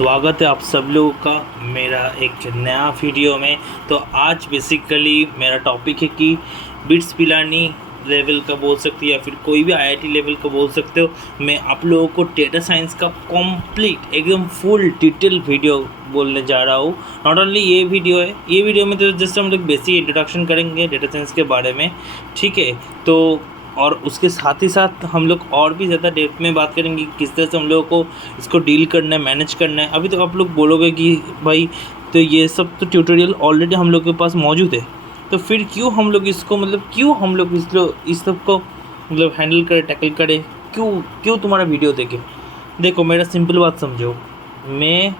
स्वागत है आप सब लोगों का मेरा एक नया वीडियो में। तो आज बेसिकली मेरा टॉपिक है कि बिट्स पिलानी लेवल का बोल सकते हो या फिर कोई भी आईआईटी लेवल का बोल सकते हो। मैं आप लोगों को डेटा साइंस का कंप्लीट एकदम फुल डिटेल वीडियो बोलने जा रहा हूँ। नॉट ओनली ये वीडियो है, ये वीडियो में तो जस्ट हम लोग बेसिक इंट्रोडक्शन करेंगे डेटा साइंस के बारे में, ठीक है। तो और उसके साथ ही साथ हम लोग और भी ज़्यादा डेप्थ में बात करेंगे किस तरह से हम लोगों को इसको डील करना है, मैनेज करना है। अभी तो आप लोग बोलोगे कि भाई तो ये सब तो ट्यूटोरियल ऑलरेडी हम लोग के पास मौजूद है, तो फिर क्यों हम लोग इसको क्यों हम लोग इस सब को हैंडल करें, टैकल करें, क्यों तुम्हारा वीडियो देखें। देखो मेरा सिंपल बात समझो, मैं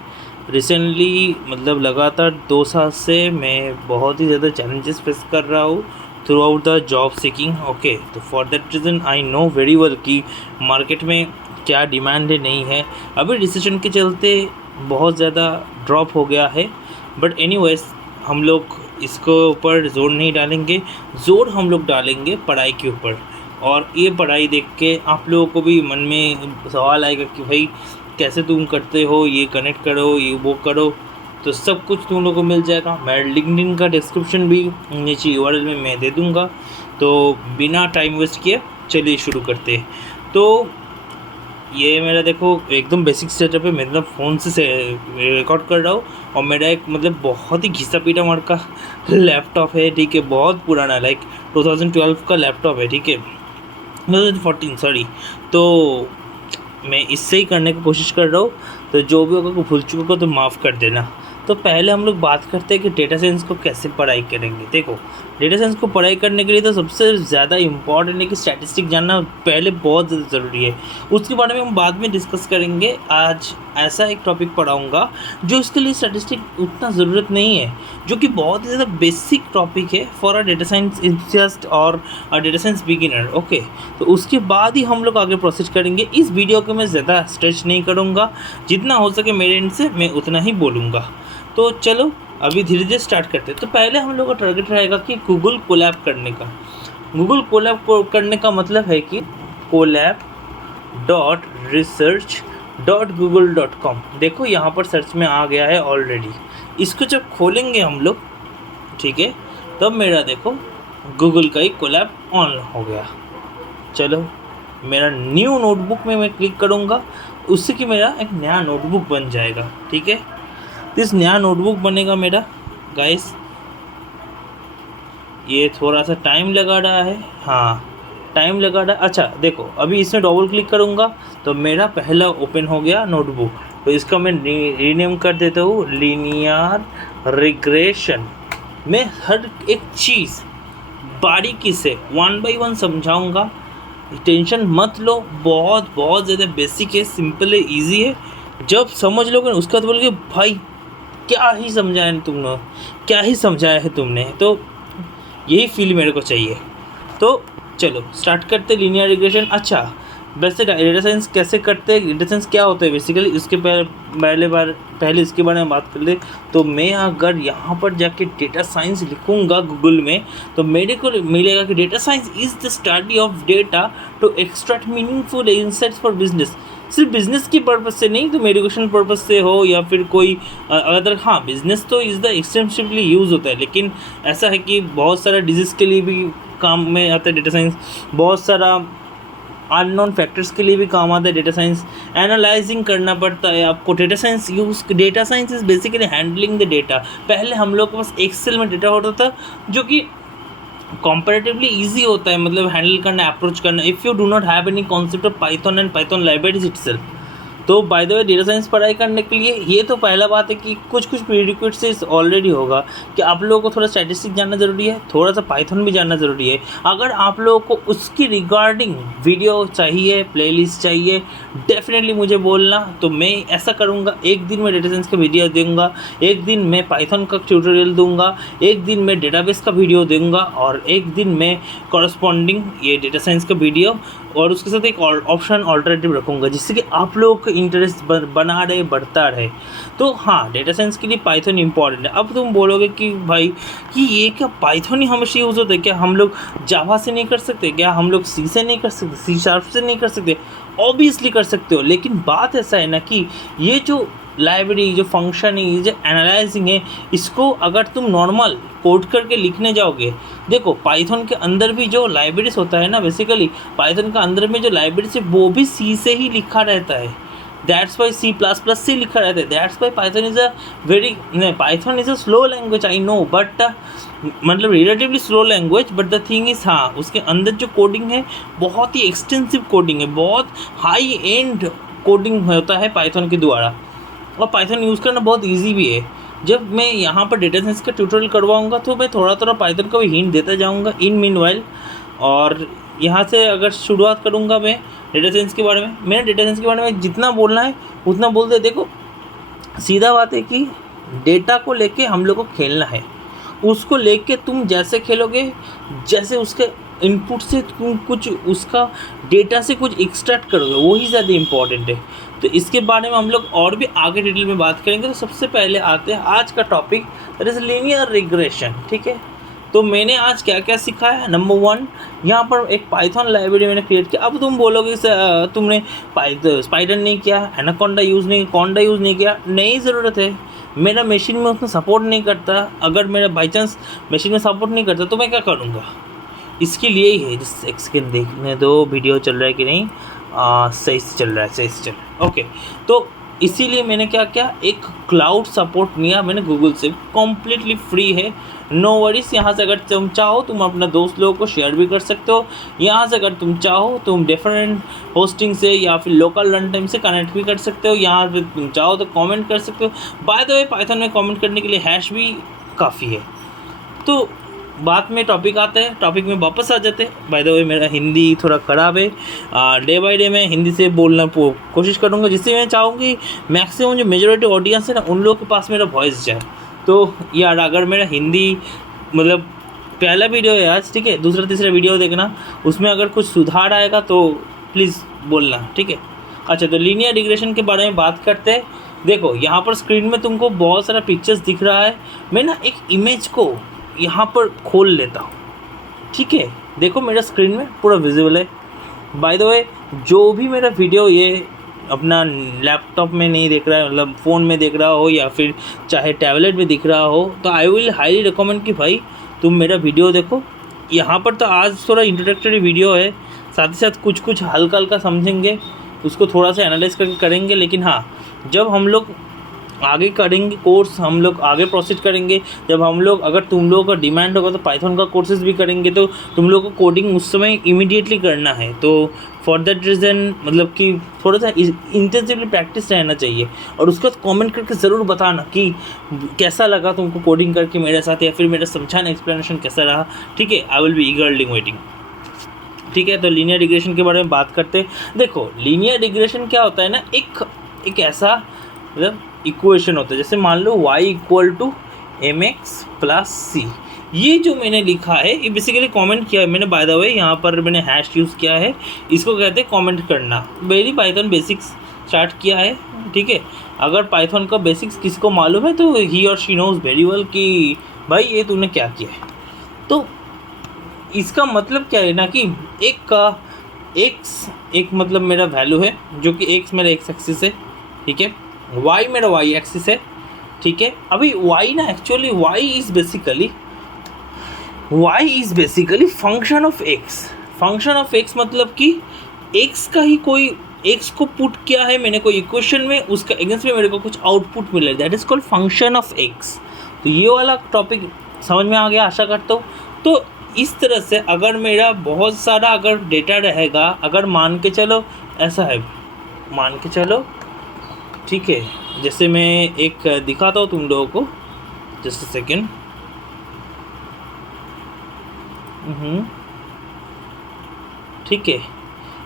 रिसेंटली लगातार 2 साल से मैं बहुत ही ज़्यादा चैलेंजेस फेस कर रहा हूँ throughout the job seeking. Okay, तो for that reason I know very well कि मार्केट में क्या डिमांड है नहीं है। अभी रिसेशन के चलते बहुत ज़्यादा ड्रॉप हो गया है, बट एनीवेज हम लोग इसको ऊपर जोर नहीं डालेंगे, जोर हम लोग डालेंगे पढ़ाई के ऊपर। और ये पढ़ाई देख के आप लोगों को भी मन में सवाल आएगा कि भाई कैसे तुम करते हो, ये कनेक्ट करो, ये वो करो, तो सब कुछ तुम लोगों को मिल जाएगा। मैं लिंक्डइन का डिस्क्रिप्शन भी नीचे यूआरएल में मैं दे दूँगा। तो बिना टाइम वेस्ट किए चलिए शुरू करते हैं। तो ये मेरा देखो एकदम बेसिक सेटअप है, मैं फ़ोन से रिकॉर्ड कर रहा हूँ और मेरा एक बहुत ही घिसा पीटा मार का लैपटॉप है, ठीक है। बहुत पुराना 2012 का लैपटॉप है, ठीक है, 2014 सॉरी। तो मैं इससे ही करने की कोशिश कर रहा हूँ, तो जो भी होगा को भूल चुका को तो माफ़ कर देना। तो पहले हम लोग बात करते हैं कि डेटा साइंस को कैसे पढ़ाई करेंगे। देखो डेटा साइंस को पढ़ाई करने के लिए तो सबसे ज़्यादा इम्पॉर्टेंट है कि स्टैटिस्टिक जानना पहले बहुत ज़्यादा ज़रूरी है। उसके बारे में हम बाद में डिस्कस करेंगे। आज ऐसा एक टॉपिक पढ़ाऊँगा जो इसके लिए स्टैटिस्टिक उतना ज़रूरत नहीं है, जो कि बहुत ही ज़्यादा बेसिक टॉपिक है for a data science enthusiast और a data science beginner. Okay, तो उसके बाद ही हम लोग आगे प्रोसेस करेंगे। इस वीडियो को मैं ज़्यादा स्ट्रेच नहीं करूँगा, जितना हो सके मेरे एंड से मैं उतना ही बोलूँगा। तो चलो अभी धीरे धीरे स्टार्ट करते हैं। तो पहले हम लोग का टारगेट रहेगा कि गूगल कोलैब करने का। गूगल कोलैब करने का मतलब है कि collab.research.google.com। देखो यहाँ पर सर्च में आ गया है ऑलरेडी। इसको जब खोलेंगे हम लोग, ठीक है, तब मेरा देखो गूगल का ही कोलैब ऑन हो गया। चलो मेरा न्यू नोटबुक में मैं क्लिक करूँगा, उससे कि मेरा एक नया नोटबुक बन जाएगा, ठीक है। इस नया नोटबुक बनेगा मेरा गाइस। ये थोड़ा सा टाइम लगा रहा है, हाँ टाइम लगा रहा है। अच्छा देखो अभी इसमें डबल क्लिक करूँगा तो मेरा पहला ओपन हो गया नोटबुक। तो इसका मैं रीनेम कर देता हूँ लीनियर रिग्रेशन। मैं हर एक चीज़ बारीकी से 1 by 1 समझाऊँगा, टेंशन मत लो। बहुत ज़्यादा बेसिक है, सिंपल है, इजी है। जब समझ लोगे उसके बाद बोलोगे भाई क्या ही समझाया तुमने, क्या ही समझाया है तुमने। तो यही फील मेरे को चाहिए। तो चलो स्टार्ट करते लीनियर रिग्रेशन। अच्छा वैसे डेटा साइंस कैसे करते हैं, डेटा साइंस क्या होता है बेसिकली, इसके पहले इसके बारे में बात कर ले। तो मैं अगर यहाँ पर जाके डेटा साइंस लिखूँगा गूगल में, तो मेरे को मिलेगा कि data science is the study of data to extract meaningful insights for business. सिर्फ बिज़नेस की पर्पज़ से नहीं, तो एजुकेशन पर्पज़ से हो या फिर कोई अदर, हाँ बिज़नेस तो इज़ द एक्सटेंसिवली यूज़ होता है, लेकिन ऐसा है कि बहुत सारा डिजीज़ के लिए भी काम में आता है डेटा साइंस, बहुत सारा अननोन फैक्टर्स के लिए भी काम आता है डेटा साइंस। एनालाइजिंग करना पड़ता है आपको। Data science is basically handling the data. पहले हम लोग के पास एक्सेल में डेटा होता था जो कि कंपैरेटिवली इजी होता है, हैंडल करना, अप्रोच करना, if you do not have any concept of Python and Python libraries itself. तो by the way data science पढ़ाई करने के लिए ये तो पहला बात है कि कुछ प्रीरिक्विजिट्स ऑलरेडी होगा कि आप लोगों को थोड़ा स्टैटिस्टिक्स जानना ज़रूरी है, थोड़ा सा पाइथन भी जानना ज़रूरी है। अगर आप लोगों को उसकी रिगार्डिंग वीडियो चाहिए, प्लेलिस्ट चाहिए, डेफिनेटली मुझे बोलना। तो मैं ऐसा करूँगा, एक दिन मैं डेटा साइंस का वीडियो दूँगा, एक दिन मैं पाइथन का ट्यूटोरियल दूँगा, एक दिन मैं डेटाबेस का वीडियो दूँगा, और एक दिन मैं कॉरस्पॉन्डिंग ये डेटा साइंस का वीडियो, और उसके साथ एक ऑप्शन ऑल्टरनेटिव रखूँगा, जिससे कि आप लोगों का इंटरेस्ट बना रहे, बढ़ता रहे। तो हाँ डेटा साइंस के लिए पाइथन इंपॉर्टेंट है। अब तुम बोलोगे कि भाई कि ये क्या पाइथन ही हमेशा यूज़ होता है, क्या हम लोग जावा से नहीं कर सकते, क्या हम लोग सी से नहीं कर सकते, सी शार्प से नहीं कर सकते? ऑब्वियसली कर सकते हो, लेकिन बात ऐसा है ना कि ये जो लाइब्रेरी, जो फंक्शन है, जो एनालाइजिंग है, इसको अगर तुम नॉर्मल कोड करके लिखने जाओगे, देखो पाइथन के अंदर भी जो लाइब्रेरीज होता है ना, बेसिकली पाइथन के अंदर में जो लाइब्रेरीज है वो भी सी से ही लिखा रहता है। दैट्स वाई C++ से लिखा रहता है। That's why Python is Python is a slow language, I know, but मतलब relatively slow language, but the thing is, हाँ, उसके अंदर जो कोडिंग है बहुत ही एक्सटेंसिव कोडिंग है, बहुत हाई एंड कोडिंग होता है पाइथन के द्वारा, और पाइथन यूज़ करना बहुत ईजी भी है। जब मैं यहाँ पर डेटा साइंस का ट्यूटोरियल करवाऊँगा तो मैं थोड़ा थोड़ा पाइथन का भी हिंट देता जाऊँगा इन मीनवाइल। और यहाँ से अगर शुरुआत करूँगा मैं डेटा साइंस के बारे में, मैंने डेटा साइंस के बारे में जितना बोलना है उतना बोल दे। देखो सीधा बात है कि डेटा को लेके हम लोग को खेलना है, उसको लेके तुम जैसे खेलोगे, जैसे उसके इनपुट से तुम कुछ उसका डेटा से कुछ एक्सट्रैक्ट करोगे, वही ज़्यादा इम्पॉर्टेंट है। तो इसके बारे में हम लोग और भी आगे डिटेल में बात करेंगे। तो सबसे पहले आते हैं आज का topic, that is linear regression. ठीक है, तो मैंने आज क्या क्या सीखा है। नंबर 1, यहाँ पर एक पाइथन लाइब्रेरी मैंने क्रिएट किया। अब तुम बोलोगे तुमने स्पाइडर नहीं किया, एनाकोंडा यूज़ नहीं किया, नहीं ज़रूरत है। मेरा मशीन में उसमें सपोर्ट नहीं करता। अगर मेरा बाई चांस मशीन में सपोर्ट नहीं करता तो मैं क्या करूँगा, इसके लिए ही है। जिस एक सेकेंड देखने दो वीडियो चल रहा है कि नहीं, सही से चल रहा है, ओके। तो इसीलिए मैंने क्या किया, एक क्लाउड सपोर्ट लिया मैंने गूगल से, कम्प्लीटली फ्री है, नो वरीज। यहाँ से अगर तुम चाहो तुम अपना दोस्त लोगों को शेयर भी कर सकते हो। यहाँ से अगर तुम चाहो तुम डिफरेंट होस्टिंग से या फिर लोकल रन टाइम से कनेक्ट भी कर सकते हो। यहाँ पे तुम चाहो तो कमेंट कर सकते हो। बाय द वे पाइथन में कमेंट करने के लिए हैश भी काफ़ी है। तो बात में टॉपिक आते हैं, टॉपिक में वापस आ जाते हैं। बाय द वे मेरा हिंदी थोड़ा ख़राब है, डे बाय डे मैं हिंदी से बोलना कोशिश करूँगा, जिससे मैं चाहूँगी मैक्सिमम जो मेजॉरिटी ऑडियंस है ना उन लोगों के पास मेरा वॉइस जाए। तो यार अगर मेरा हिंदी मतलब पहला वीडियो है आज, ठीक है, दूसरा तीसरा वीडियो देखना, उसमें अगर कुछ सुधार आएगा तो प्लीज़ बोलना, ठीक है। अच्छा, तो लीनियर रिग्रेशन के बारे में बात करते हैं। देखो यहाँ पर स्क्रीन में तुमको बहुत सारा पिक्चर्स दिख रहा है। मैं ना एक इमेज को यहाँ पर खोल लेता हूँ, ठीक है। देखो मेरा स्क्रीन में पूरा विजिबल है। बाय द वे जो भी मेरा वीडियो ये अपना लैपटॉप में नहीं देख रहा है, मतलब फ़ोन में देख रहा हो या फिर चाहे टैबलेट में दिख रहा हो, तो आई विल हाईली रिकमेंड कि भाई तुम मेरा वीडियो देखो। यहाँ पर तो आज थोड़ा इंट्रोडक्टरी वीडियो है, साथ ही साथ कुछ हल्का हल्का समझेंगे, उसको थोड़ा सा एनालाइज करके करेंगे। लेकिन हाँ, जब हम लोग आगे करेंगे कोर्स, हम लोग आगे प्रोसीड करेंगे, जब हम लोग अगर तुम लोगों का डिमांड होगा तो पाइथन का कोर्सेज भी करेंगे, तो तुम लोगों को कोडिंग उस समय इमीडिएटली करना है। तो फॉर दैट रीज़न मतलब कि थोड़ा सा इंटेंसिवली प्रैक्टिस रहना चाहिए। और उसके बाद कमेंट करके ज़रूर बताना कि कैसा लगा तुमको कोडिंग करके मेरे साथ, या फिर मेरा समझाना एक्सप्लेनेशन कैसा रहा, ठीक है। आई विल बी ईगरली वेटिंग, ठीक है। तो लीनियर रिग्रेशन के बारे में बात करते हैं। देखो लीनियर रिग्रेशन क्या होता है ना, एक ऐसा मतलब इक्वेशन होता है, जैसे मान लो y = mx + c। ये जो मैंने लिखा है ये बेसिकली कमेंट किया है मैंने, बाय द वे यहाँ पर मैंने हैश यूज़ किया है, इसको कहते हैं कमेंट करना। वेरी पाइथन बेसिक्स स्टार्ट किया है, ठीक है। अगर पाइथन का बेसिक्स किसी को मालूम है तो ही और शी नोज वेरी वेल कि भाई ये तूने क्या किया है। तो इसका मतलब क्या है ना कि एक मतलब मेरा वैल्यू है, जो कि x मेरा x एक्सिस है, ठीक है, y मेरा y एक्सिस है, ठीक है। अभी y ना actually y is basically function of x मतलब कि x का ही कोई x को पुट किया है मैंने कोई इक्वेशन में, उसका अगेंस्ट में मेरे को कुछ आउटपुट मिला है, that is called function of x। तो ये वाला टॉपिक समझ में आ गया आशा करता हूँ। तो इस तरह से अगर मेरा बहुत सारा अगर डेटा रहेगा, अगर मान के चलो ऐसा है, मान के चलो, ठीक है, जैसे मैं एक दिखाता हूँ तुम लोगों को, जस्ट अ सेकेंड। ठीक है,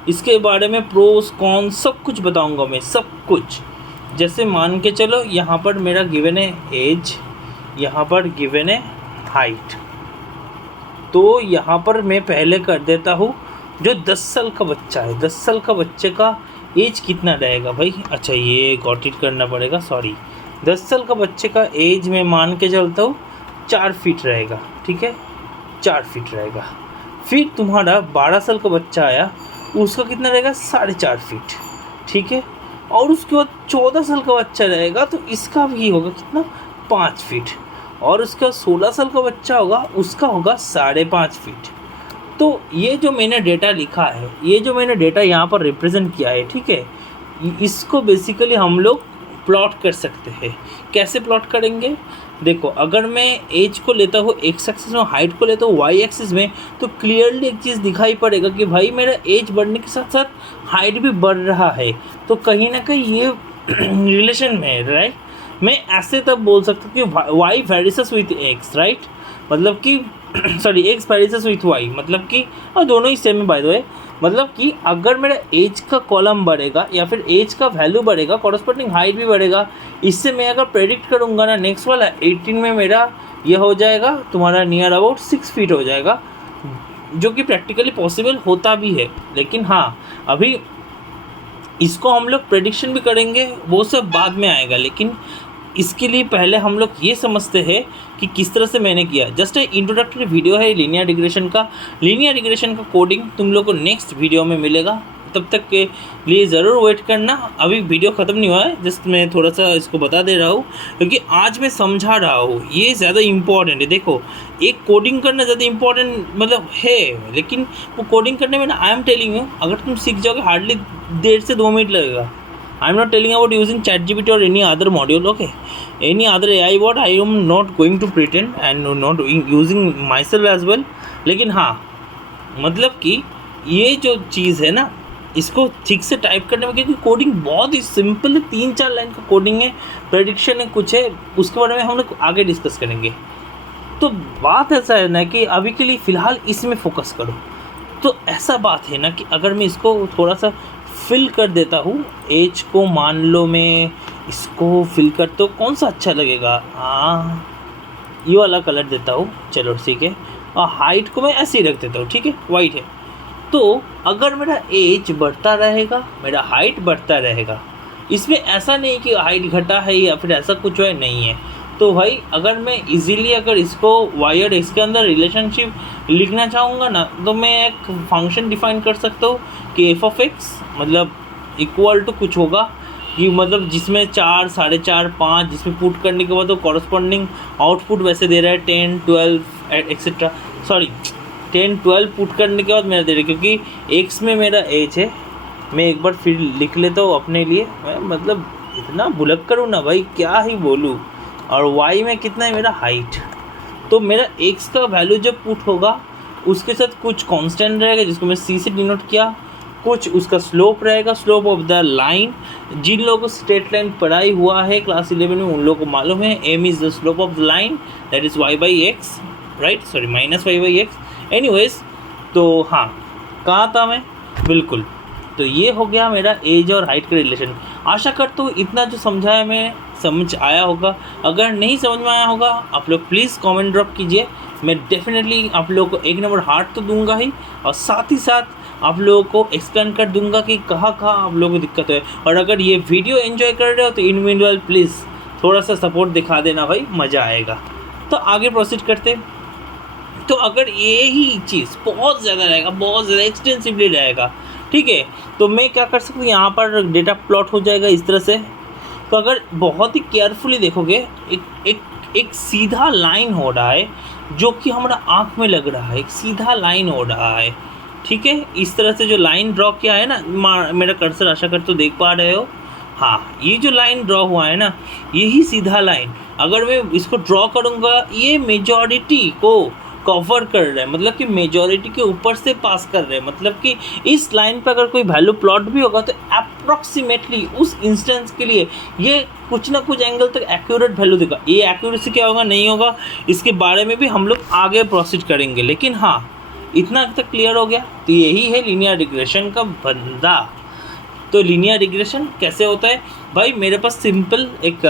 इसके बारे में प्रोस कॉन सब कुछ बताऊंगा मैं, सब कुछ। जैसे मान के चलो यहाँ पर मेरा गिवन है एज, यहाँ पर गिवन है हाइट। तो यहाँ पर मैं पहले कर देता हूँ, जो 10 साल का बच्चा है, 10 साल का बच्चे का एज कितना रहेगा भाई। अच्छा ये गॉट इट करना पड़ेगा, सॉरी। 10 साल का बच्चे का एज में मान के चलता हूँ 4 फीट रहेगा, ठीक है, 4 फीट रहेगा। फिर तुम्हारा 12 साल का बच्चा आया, उसका कितना रहेगा, 4.5 फीट, ठीक है। और उसके बाद 14 साल का बच्चा रहेगा तो इसका भी होगा कितना, 5 फीट। और उसका 16 साल का बच्चा होगा, उसका होगा 5.5 फीट। तो ये जो मैंने डेटा लिखा है, ये जो मैंने डेटा यहाँ पर रिप्रेजेंट किया है, ठीक है, इसको बेसिकली हम लोग प्लॉट कर सकते हैं। कैसे प्लॉट करेंगे, देखो अगर मैं एज को लेता हूँ एक्स एक्सिस में, हाइट को लेता हूँ वाई एक्सिस में, तो क्लियरली एक चीज़ दिखाई पड़ेगा कि भाई मेरा एज बढ़ने के साथ साथ हाइट भी बढ़ रहा है। तो कहीं ना कहीं ये रिलेशन में है, राइट। मैं ऐसे तब बोल सकता हूँ कि Y varies with X, right, मतलब कि sorry X varies with Y, मतलब कि और दोनों ही सेम है बाय द वे। मतलब कि अगर मेरा एज का कॉलम बढ़ेगा या फिर एज का वैल्यू बढ़ेगा, कॉरस्पॉन्डिंग हाइट भी बढ़ेगा। इससे मैं अगर प्रेडिक्ट करूँगा ना, नेक्स्ट वाला 18 में मेरा ये हो जाएगा तुम्हारा नियर अबाउट 6 फीट हो जाएगा, जो कि प्रैक्टिकली पॉसिबल होता भी है। लेकिन हाँ, अभी इसको हम लोग प्रेडिक्शन भी करेंगे, वो सब बाद में आएगा। लेकिन इसके लिए पहले हम लोग ये समझते हैं कि किस तरह से मैंने किया। जस्ट इंट्रोडक्टरी वीडियो है लीनियर रिग्रेशन का। लीनियर रिग्रेशन का कोडिंग तुम लोग को नेक्स्ट वीडियो में मिलेगा, तब तक के लिए ज़रूर वेट करना। अभी वीडियो ख़त्म नहीं हुआ है, जस्ट मैं थोड़ा सा इसको बता दे रहा हूँ क्योंकि आज मैं समझा रहा हूँ, ये ज़्यादा इम्पॉर्टेंट है। देखो एक कोडिंग करना ज़्यादा इम्पॉर्टेंट मतलब है, लेकिन वो कोडिंग करने में ना, आई एम टेलिंग यू, अगर तुम सीख जाओगे हार्डली 1.5 से 2 मिनट लगेगा। I am not telling about using ChatGPT or any other module, okay? Any other AI bot, I am not going to pretend and not using myself as well. लेकिन हाँ, मतलब कि ये जो चीज़ है ना, इसको ठीक से टाइप करने में, क्योंकि कोडिंग बहुत ही सिंपल है, 3-4 लाइन का कोडिंग है, प्रेडिक्शन है, कुछ है, उसके बारे में हम लोग आगे डिस्कस करेंगे। तो बात ऐसा है ना कि अभी के लिए फ़िलहाल इसमें फोकस करो। तो ऐसा बात है ना कि अगर मैं इसको थोड़ा सा फिल कर देता हूँ, एज को मान लो मैं इसको फिल कर, तो कौन सा अच्छा लगेगा, ये वाला कलर देता हूँ, चलो ठीक है। और हाइट को मैं ऐसे ही रख देता हूँ, ठीक है, वाइट है। तो अगर मेरा एज बढ़ता रहेगा, मेरा हाइट बढ़ता रहेगा, इसमें ऐसा नहीं कि हाइट घटा है या फिर ऐसा कुछ है, नहीं है। तो भाई अगर मैं इजीली अगर इसको वाई और एक्स के अंदर रिलेशनशिप लिखना चाहूँगा ना, तो मैं एक फंक्शन डिफाइन कर सकता हूँ कि एफ ऑफ एक्स मतलब इक्वल टू कुछ होगा कि मतलब जिसमें 4, 4.5, 5, जिसमें पुट करने के बाद तो कॉरस्पॉन्डिंग आउटपुट वैसे दे रहा है 10, 12 एक्सेट्रा, सॉरी 10, 12 पुट करने के बाद मेरा दे रहा है, क्योंकि एक्स में मेरा एज है। मैं एक बार फिर लिख लेता हूँ अपने लिए, मैं मतलब इतना भुलक करूँ ना भाई, क्या ही बोलूँ। और y में कितना है मेरा हाइट, तो मेरा x का वैल्यू जब पुट होगा उसके साथ कुछ कांस्टेंट रहेगा जिसको मैं c से डिनोट किया, कुछ उसका स्लोप रहेगा, स्लोप ऑफ द लाइन। जिन लोगों को स्ट्रेट लाइन पढ़ाई हुआ है क्लास 11 में उन लोगों को मालूम है, m is the slope of the line, that is y by x, right, sorry minus y by x. Anyways, तो हाँ, कहाँ था मैं, बिल्कुल, तो ये हो गया मेरा एज और हाइट का रिलेशन। आशा करता हूँ इतना जो समझाया मैं समझ आया होगा। अगर नहीं समझ में आया होगा, आप लोग प्लीज़ कमेंट ड्रॉप कीजिए, मैं डेफिनेटली आप लोगों को 1 नंबर हार्ट तो दूंगा ही, और साथ ही साथ आप लोगों को एक्सप्लेन कर दूंगा कि कहाँ आप लोगों को दिक्कत है। और अगर ये वीडियो एंजॉय कर रहे हो तो इन मीनवाइल प्लीज़ थोड़ा सा सपोर्ट दिखा देना भाई, मज़ा आएगा। तो आगे प्रोसीड करते। तो अगर ये ही चीज़ बहुत ज़्यादा रहेगा, बहुत ज़्यादा एक्सटेंसिवली रहेगा, ठीक है, तो मैं क्या कर सकता हूँ, यहाँ पर डेटा प्लॉट हो जाएगा इस तरह से। तो अगर बहुत ही केयरफुली देखोगे, एक सीधा लाइन हो रहा है जो कि हमारा आँख में लग रहा है, एक सीधा लाइन हो रहा है, ठीक है। इस तरह से जो लाइन ड्रॉ किया है ना, मेरा कर्सर आशा कर तो देख पा रहे हो, हाँ, ये जो लाइन ड्रॉ हुआ है ना, यही सीधा लाइन अगर मैं इसको ड्रॉ करूँगा, ये मेजॉरिटी को कवर कर रहा है, मतलब कि मेजॉरिटी के ऊपर से पास कर रहे हैं। मतलब कि इस लाइन पर अगर कोई वैल्यू प्लॉट भी होगा तो अप्रॉक्सीमेटली उस इंस्टेंस के लिए ये कुछ ना कुछ एंगल तक एक्यूरेट वैल्यू देगा। ये एक्यूरेसी क्या होगा, नहीं होगा, इसके बारे में भी हम लोग आगे प्रोसीड करेंगे। लेकिन हाँ, इतना तक क्लियर हो गया। तो यही है लीनियर रिग्रेशन का बंदा। तो लीनियर रिग्रेशन कैसे होता है भाई, मेरे पास सिंपल एक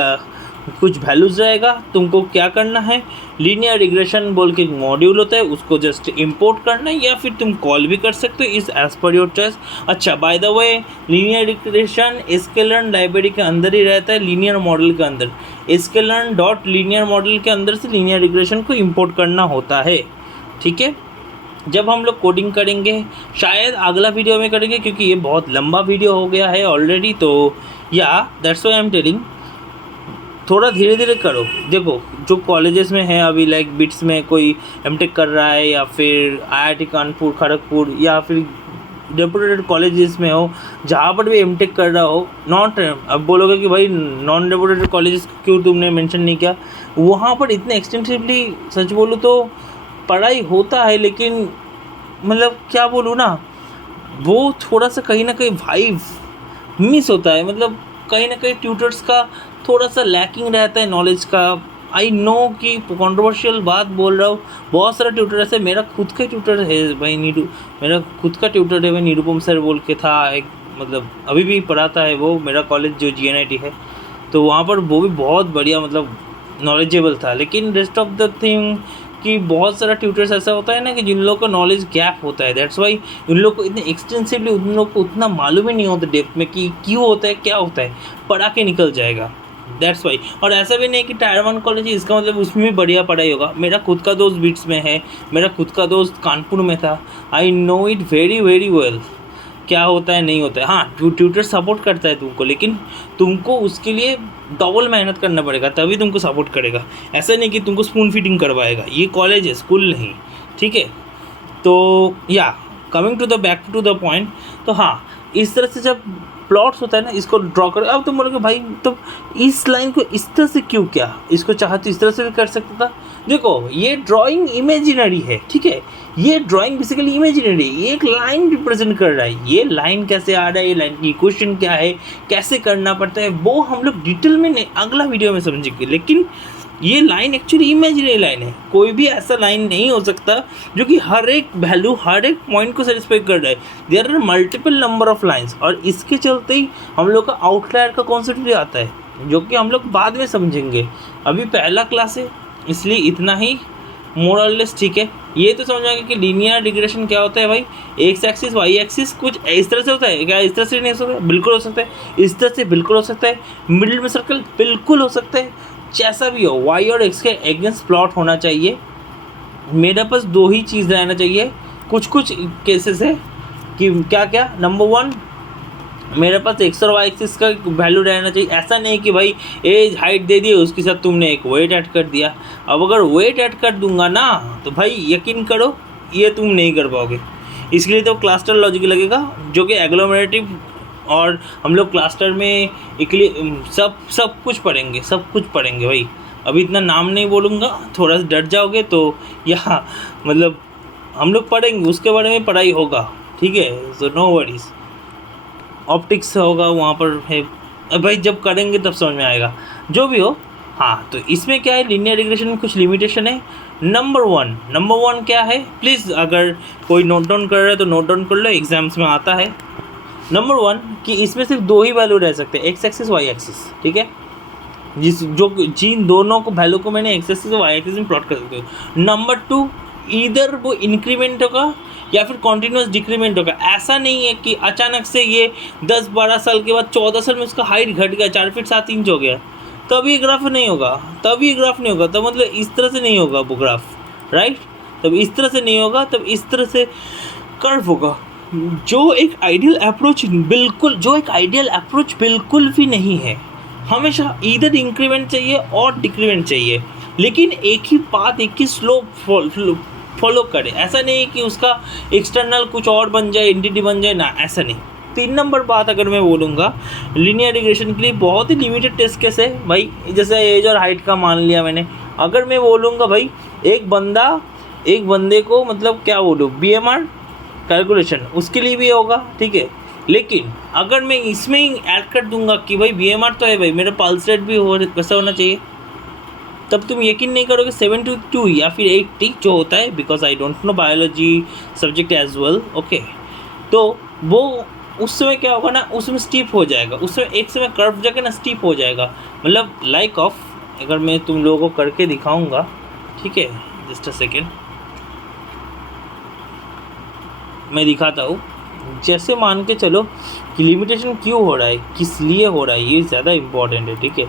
कुछ वैल्यूज़ रहेगा, तुमको क्या करना है, लीनियर रिग्रेशन बोल के एक मॉड्यूल होता है, उसको जस्ट इंपोर्ट करना है, या फिर तुम कॉल भी कर सकते हो, इस एज पर योर चॉइस। अच्छा, bye the way, linear regression sklearn library के अंदर ही रहता है, लीनियर मॉडल के अंदर। sklearn डॉट लीनियर मॉडल के अंदर से लीनियर रिग्रेशन को इंपोर्ट करना होता है, ठीक है। जब हम लोग कोडिंग करेंगे, शायद अगला वीडियो में करेंगे क्योंकि ये बहुत लंबा वीडियो हो गया है ऑलरेडी, तो या that's why I am telling, थोड़ा धीरे धीरे करो। देखो जो कॉलेजेस में है अभी, लाइक बिट्स में कोई एमटेक कर रहा है, या फिर आईआईटी कानपुर खड़गपुर, या फिर रेपुटेड कॉलेजेस में हो, जहाँ पर भी एमटेक कर रहा हो, नॉट, अब बोलोगे कि भाई नॉन रेपुटेड कॉलेजेस क्यों तुमने मेंशन नहीं किया, वहाँ पर इतने एक्सटेंसिवली सच बोलूँ तो पढ़ाई होता है, लेकिन मतलब क्या बोलूँ ना, वो थोड़ा सा कहीं ना कहीं वाइब मिस होता है, मतलब कहीं ना कहीं ट्यूटर्स का थोड़ा सा लैकिंग रहता है नॉलेज का। आई नो कि कंट्रोवर्शियल बात बोल रहा हूँ, बहुत सारा ट्यूटर ऐसे, मेरा खुद का ट्यूटर है भाई मेरा खुद का ट्यूटर है भाई, निरुपम सर बोल के था एक, मतलब अभी भी पढ़ाता है वो, मेरा कॉलेज जो GNIT है, तो वहाँ पर वो भी बहुत बढ़िया मतलब नॉलेजेबल था। लेकिन रेस्ट ऑफ द थिंग कि बहुत सारा ट्यूटर्स ऐसा होता है ना कि जिन लोगों को नॉलेज गैप होता है, दैट्स वाई उन लोग को इतने एक्सटेंसिवली, उन लोग को उतना मालूम ही नहीं होता डेप्थ में कि क्यों होता है, क्या होता है, पढ़ा के निकल जाएगा, दैट्स वाई। और ऐसा भी नहीं कि टायर 1 कॉलेज है इसका मतलब उसमें भी बढ़िया पढ़ाई होगा। मेरा खुद का दोस्त बिट्स में है, मेरा खुद का दोस्त कानपुर में था, I know it very very well क्या होता है नहीं होता है। हाँ, ट्यूटर सपोर्ट करता है तुमको, लेकिन तुमको उसके लिए डबल मेहनत करना पड़ेगा, तभी तुमको सपोर्ट करेगा। ऐसा नहीं कि तुमको स्पून फीडिंग करवाएगा, ये कॉलेज है, स्कूल नहीं, ठीक है। तो या coming to the back to the point, तो हाँ, इस तरह से जब प्लॉट्स होता है ना, इसको ड्रॉ करो। अब तुम बोलोगे भाई तो इस लाइन को इस तरह से क्यों किया, इसको चाहा तो इस तरह से भी कर सकता था। देखो ये ड्राइंग इमेजिनरी है, ठीक है, ये ड्राइंग बेसिकली इमेजिनरी, एक लाइन रिप्रेजेंट कर रहा है। ये लाइन कैसे आ रहा है, ये लाइन की इक्वेशन क्या है, कैसे करना पड़ता है, वो हम लोग डिटेल में नहीं, अगला वीडियो में समझेंगे। लेकिन ये लाइन एक्चुअली इमेजिनरी लाइन है, कोई भी ऐसा लाइन नहीं हो सकता जो कि हर एक वैल्यू, हर एक पॉइंट को सेटिस्फाई कर रहा है। There are multiple number of lines, और इसके चलते ही हम लोग का आउटलायर का कॉन्सेप्ट भी आता है, जो कि हम लोग बाद में समझेंगे। अभी पहला क्लास है, इसलिए इतना ही मोरलेस, ठीक है। ये तो समझ आएगा कि लीनियर रिग्रेशन क्या होता है भाई, एक्स एक्सिस वाई एक्सिस कुछ इस तरह से होता है क्या, इस तरह से नहीं हो सकता, बिल्कुल हो सकता है, इस तरह से बिल्कुल हो सकता है, मिडिल में सर्कल बिल्कुल हो सकता है, जैसा भी हो वाई और एक्स के अगेंस्ट प्लॉट होना चाहिए। मेरे पास दो ही चीज़ रहना चाहिए कुछ कुछ केसेस है कि क्या क्या, नंबर 1 मेरे पास एक्स और वाई एक्सिस का वैल्यू रहना चाहिए। ऐसा नहीं कि भाई एज हाइट दे दी उसके साथ तुमने एक वेट ऐड कर दिया। अब अगर वेट ऐड कर दूंगा ना तो भाई यकीन करो ये तुम नहीं कर पाओगे। इसलिए तो क्लस्टर लॉजिक लगेगा, जो कि एग्लोमेरेटिव, और हम लोग क्लस्टर में सब कुछ पढ़ेंगे भाई। अभी इतना नाम नहीं बोलूँगा, थोड़ा सा डर जाओगे तो, या मतलब हम लोग पढ़ेंगे, उसके बारे में पढ़ाई होगा, ठीक है। सो नो वरीज, ऑप्टिक्स होगा वहाँ पर है भाई, जब करेंगे तब समझ में आएगा, जो भी हो। हाँ, तो इसमें क्या है, लीनियर रिग्रेशन में कुछ लिमिटेशन है। नंबर वन क्या है, प्लीज़ अगर कोई नोट डाउन कर रहा है तो नोट डाउन कर लो, एग्जाम्स में आता है। नंबर 1 कि इसमें सिर्फ दो ही वैल्यू रह सकते हैं, एक्स एक्सिस वाई एक्सिस, ठीक है। जिन दोनों को वैल्यू को मैंने एक्स एक्सिस और वाई एक्सिस में प्लॉट कर सकते हो। नंबर 2, इधर वो इंक्रीमेंट होगा या फिर कॉन्टिन्यूस डिक्रीमेंट होगा। ऐसा नहीं है कि अचानक से ये 10-12 साल के बाद 14 साल में उसका हाइट घट गया, 4 फीट 7 इंच हो गया, तभी ग्राफ नहीं होगा, तब मतलब इस तरह से नहीं होगा वो ग्राफ, राइट। तब इस तरह से नहीं होगा, तब इस तरह से कर्व होगा, जो एक आइडियल अप्रोच बिल्कुल भी नहीं है। हमेशा इधर इंक्रीमेंट चाहिए और डिक्रीमेंट चाहिए, लेकिन एक ही पाथ, एक ही स्लोप फॉलो करे। ऐसा नहीं कि उसका एक्सटर्नल कुछ और बन जाए, एंटिटी बन जाए, ना, ऐसा नहीं। 3 नंबर बात अगर मैं बोलूँगा, लीनियर रिग्रेशन के लिए बहुत ही लिमिटेड टेस्ट केस है भाई। जैसे एज और हाइट का मान लिया मैंने, अगर मैं बोलूँगा भाई एक बंदे को मतलब क्या बोलूँ, BMR कैलकुलेशन उसके लिए भी होगा, ठीक है। लेकिन अगर मैं इसमें ही ऐड कर दूंगा कि भाई BMR तो है भाई, मेरा पल्स रेट भी वैसा होना चाहिए, तब तुम यकीन नहीं करोगे 72 या फिर 80 जो होता है, because I don't know biology subject as well, okay. तो वो उस समय क्या होगा ना, उसमें स्टीप हो जाएगा, उस समय एक समय कर्व जाके ना स्टीप हो जाएगा, मतलब लाइक ऑफ, अगर मैं तुम लोगों को करके दिखाऊंगा, ठीक है, जस्ट अ सेकेंड मैं दिखाता हूँ। जैसे मान के चलो कि लिमिटेशन क्यों हो रहा है, किस लिए हो रहा है, ये ज़्यादा इम्पॉर्टेंट है, ठीक है।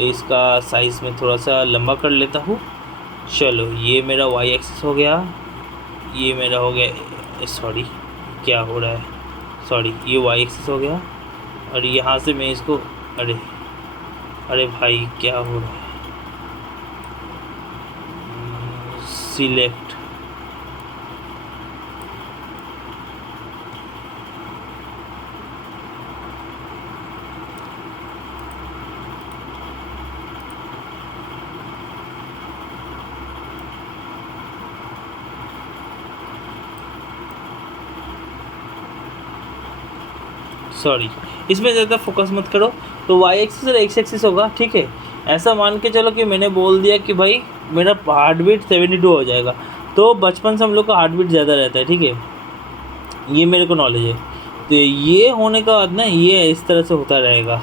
इसका साइज़ में थोड़ा सा लंबा कर लेता हूँ। चलो ये मेरा वाई एक्सिस हो गया, ये मेरा हो गया, सॉरी क्या हो रहा है, सॉरी ये वाई एक्सिस हो गया, और यहाँ से मैं इसको, अरे अरे भाई क्या हो रहा है, सिलेक्ट, सॉरी इसमें ज़्यादा फोकस मत करो। तो वाई एक्सिस और एक्स एक्सिस होगा, ठीक है। ऐसा मान के चलो कि मैंने बोल दिया कि भाई मेरा हार्ट बीट 72 हो जाएगा, तो बचपन से हम लोग का हार्ट बीट ज़्यादा रहता है, ठीक है, ये मेरे को नॉलेज है। तो ये होने का बाद ना ये इस तरह से होता रहेगा,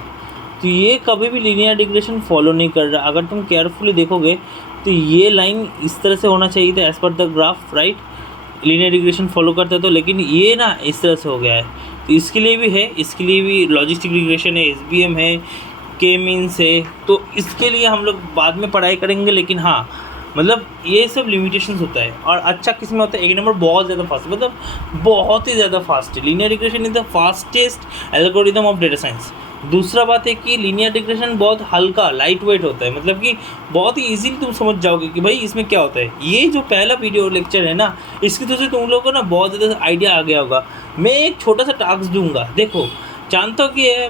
तो ये कभी भी लीनियर रिग्रेशन फॉलो नहीं कर रहा। अगर तुम केयरफुली देखोगे तो ये लाइन इस तरह से होना चाहिए था as per the graph, right, linear regression follow करता तो, लेकिन ये ना इस तरह से हो गया है। तो इसके लिए भी है, इसके लिए भी लॉजिस्टिक रिग्रेशन है, एसबीएम है, के मीन्स है, तो इसके लिए हम लोग बाद में पढ़ाई करेंगे। लेकिन हाँ मतलब ये सब लिमिटेशंस होता है। और अच्छा किस में होता है, एक नंबर बहुत ज़्यादा फास्ट, मतलब बहुत ही ज़्यादा फास्ट है। Linear regression is the fastest algorithm of data science. दूसरा बात है कि लीनियर रिग्रेशन बहुत हल्का, लाइट वेट होता है, मतलब कि बहुत ही इजीली तुम समझ जाओगे कि भाई इसमें क्या होता है। ये जो पहला वीडियो लेक्चर है ना, इसकी वजह से तुम लोगों को ना बहुत ज़्यादा आइडिया आ गया होगा। मैं एक छोटा सा टास्क दूंगा, देखो जानता हूँ कि ये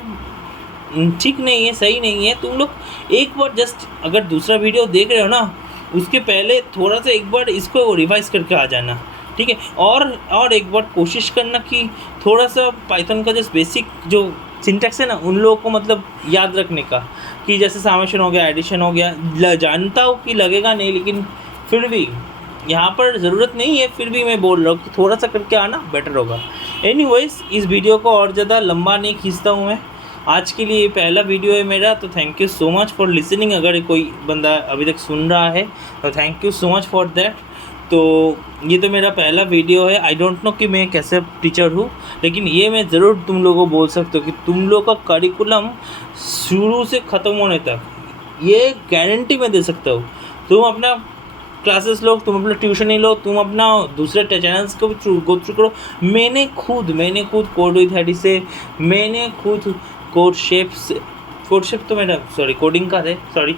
ठीक नहीं है, सही नहीं है, तुम लोग एक बार जस्ट अगर दूसरा वीडियो देख रहे हो ना, उसके पहले थोड़ा सा एक बार इसको रिवाइज करके आ जाना, ठीक है। और एक बार कोशिश करना कि थोड़ा सा पाइथन का जस्ट बेसिक जो सिंटैक्स है ना, उन लोगों को मतलब याद रखने का, कि जैसे समेशन हो गया, एडिशन हो गया। जानता हूँ कि लगेगा नहीं, लेकिन फिर भी यहाँ पर ज़रूरत नहीं है, फिर भी मैं बोल रहा हूँ कि थोड़ा सा करके आना बेटर होगा। एनीवेज इस वीडियो को और ज़्यादा लंबा नहीं खींचता हूँ मैं, आज के लिए ये पहला वीडियो है मेरा। तो thank you so much for listening. अगर कोई बंदा अभी तक सुन रहा है तो thank you so much for that. तो ये तो मेरा पहला वीडियो है। आई डोंट नो कि मैं कैसे टीचर हूँ, लेकिन ये मैं ज़रूर तुम लोगों को बोल सकता हूँ कि तुम लोग का करिकुलम शुरू से ख़त्म होने तक, ये गारंटी मैं दे सकता हूँ। तुम अपना क्लासेस लो, तुम अपना ट्यूशन ही लो, तुम अपना दूसरे चैनल्स को भी गो थ्रू करो। मैंने खुद कोड विद हेडी से, मैंने खुद कोडशेप तो मेरा कोडिंग का है, सॉरी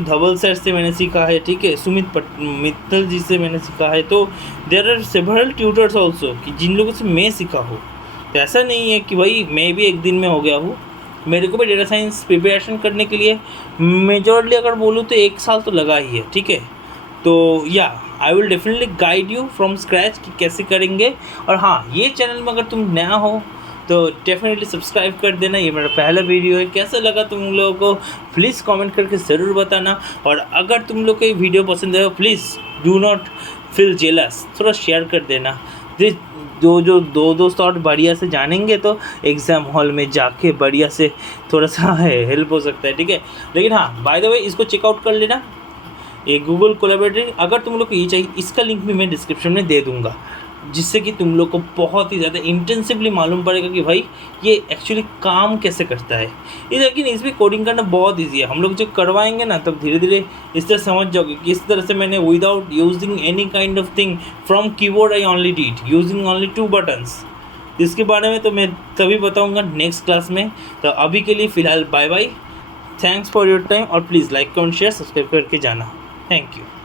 धवल सर से मैंने सीखा है, ठीक है, सुमित मित्तल जी से मैंने सीखा है। तो there are several tutors also कि जिन लोगों से मैं सीखा हूँ। तो ऐसा नहीं है कि भाई मैं भी एक दिन में हो गया हूँ। मेरे को भी डेटा साइंस प्रिपरेशन करने के लिए मेजॉरिटी अगर बोलूँ तो 1 साल तो लगा ही है, ठीक है। तो या I will definitely guide you from scratch कि कैसे करेंगे। और हाँ, ये चैनल में अगर तुम नया हो तो डेफिनेटली सब्सक्राइब कर देना। ये मेरा पहला वीडियो है, कैसा लगा तुम लोगों को प्लीज़ कमेंट करके ज़रूर बताना। और अगर तुम लोग को ये वीडियो पसंद है please do not feel jealous, थोड़ा शेयर कर देना। जो दो दोस्त और बढ़िया से जानेंगे तो एग्ज़ाम हॉल में जाके बढ़िया से थोड़ा सा हेल्प हो सकता है, ठीक है। लेकिन हाँ, बाय द वे इसको चेकआउट कर लेना, ये गूगल कोलैबोरेटर। अगर तुम लोग को ये चाहिए, इसका लिंक भी मैं डिस्क्रिप्शन में दे दूँगा, जिससे कि तुम लोग को बहुत ही ज़्यादा इंटेंसिवली मालूम पड़ेगा कि भाई ये एक्चुअली काम कैसे करता है। ये लेकिन इसमें कोडिंग करना बहुत ईजी है। हम लोग जब करवाएंगे ना तब धीरे धीरे इस तरह समझ जाओगे कि इस तरह से मैंने without using any kind of thing from keyboard I only did using only 2 buttons. इसके बारे में तो मैं तभी बताऊँगा नेक्स्ट क्लास में। तो अभी के लिए फ़िलहाल bye bye, thanks for your time. और please like comment share subscribe करके जाना। Thank you.